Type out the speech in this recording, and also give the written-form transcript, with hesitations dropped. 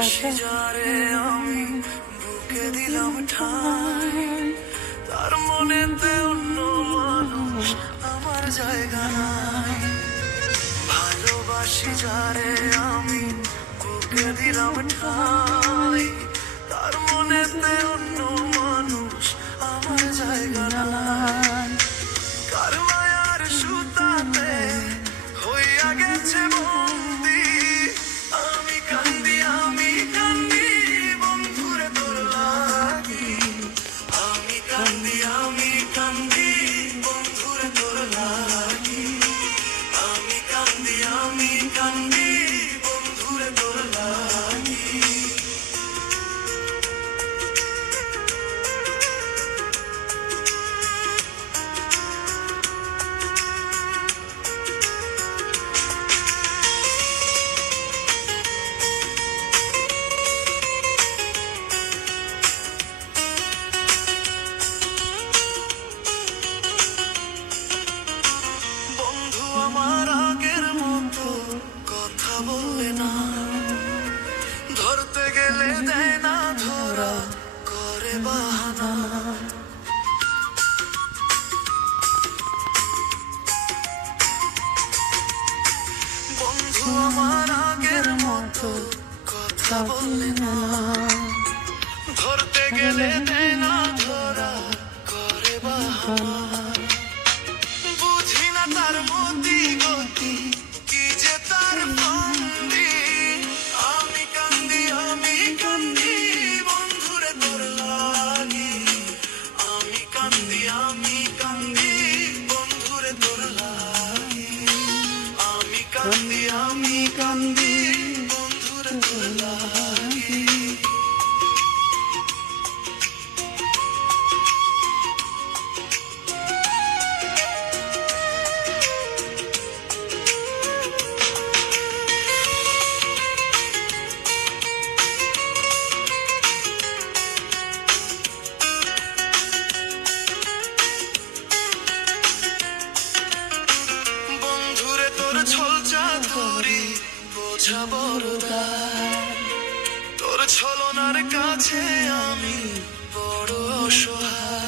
ভালোবাসি যারে আমি বুকে দিলাম ঠাই, তার মনেতে অন্য মানুষ আমার জায়গা নাই। ভালোবাসি যারে আমি বুকে দিলাম ঠাই, তার মনেতে অন্য মানুষ আমার জায়গা নাই। কার মায়ার সুতাতে হইয়া গেছে বন্দি, আমি কান্দি বন্ধুরে তোর লাগি। আমি কান্দি বন্ধুরে তোর লাগি। আমি কান্দি বন্ধুরে তোর লাগি। আমার আগের মতো কথা বলে না, ধরতে গেলে দেয় না ধরা, করে বাহানা। বন্ধু আমার আগের মতো কথা বলে না, ধরতে গেলে দেয় না ধরা, করে বাহানা। বুঝি না তার মতি গতি, কি যে তার বন্দি। আমি কান্দি বন্ধুরে তোর লাগি। আমি কান্দি বন্ধুরে তোর লাগি। আমি কান্দি বন্ধুরে তোর লাগি। তোর ছল চাতুরি বোঝা বড়দার, তোর ছলনার কাছে আমি বড় অসহায়।